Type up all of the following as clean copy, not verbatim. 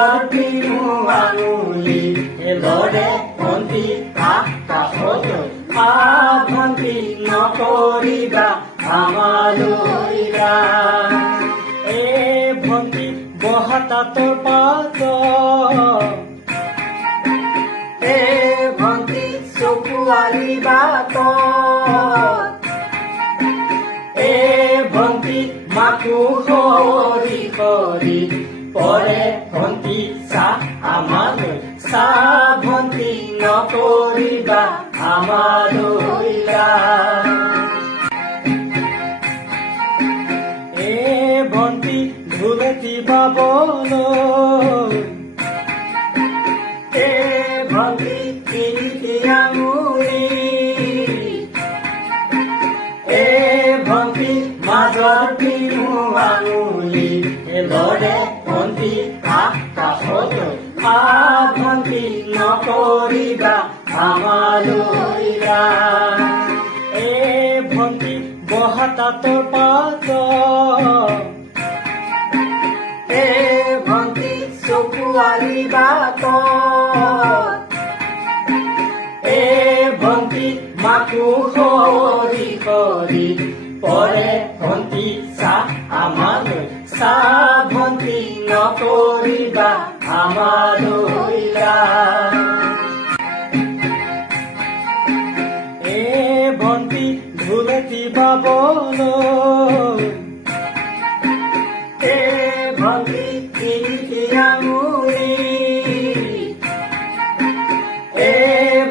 মাজৰ পিনু আঙুলি লৰে ভন্টি আকাশলৈ ভন্টি নকৰিবা আমালৈ এ ভন্টি বহাতাতৰ পাত এ ভন্টি চকুৱালি বাট এ ভন্টি মাকো সৰি সৰি পৰে ভন্টি চাহ আমালৈ চাহ ভন্টি নকৰিবা আমালৈ এ ভন্টি ধুলেটি বাবলৈ এ ভন্টি তিনিটি আঙুলি এ ভন্টি মাজৰ পিনু আঙুলি লৰে ভন্টি আকাশলৈ ভন্টি নকৰিবা আমালৈ এ ভন্টি বহাতাতৰ পাত এ ভন্টি চকুৱালি বাট এ ভন্টি মাকো সৰি সৰি পৰে ভন্টি চাহ আমালৈ চাহ ভন্টি নকৰিবা আমালৈ এ ভন্টি ধুলেটি বাবলৈ এ ভন্টি তিনিটি আঙুলি এ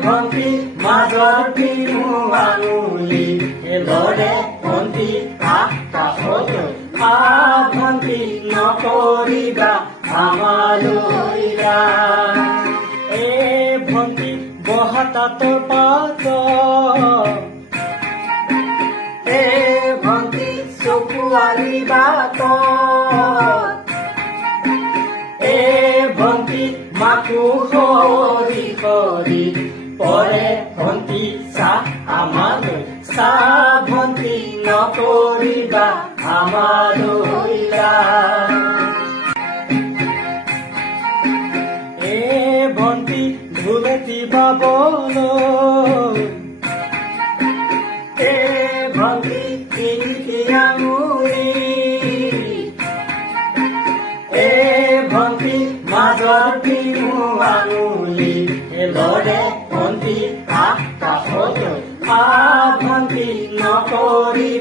ভন্টি মাজৰ পিনু আঙুলি লৰে ভন্টি আকাশলৈ ভন্টি নকৰিবা আমালৈ এ ভন্টি বহাতাতৰ পাত এ ভন্টি চকুৱালি বাট এ ভন্টি মাকো সৰি সৰি পৰে ভন্টি চাহ আমালৈ চাহ ভন্টি নকৰিবা আমালৈ এ ভন্টি ধুলেটি বাবলৈ এ ভন্টি তিনিটি আঙুলি এ ভন্টি মাজৰ পিনু আঙুলি লৰে ভন্টি আকাশলৈ ভন্টি নকৰিবা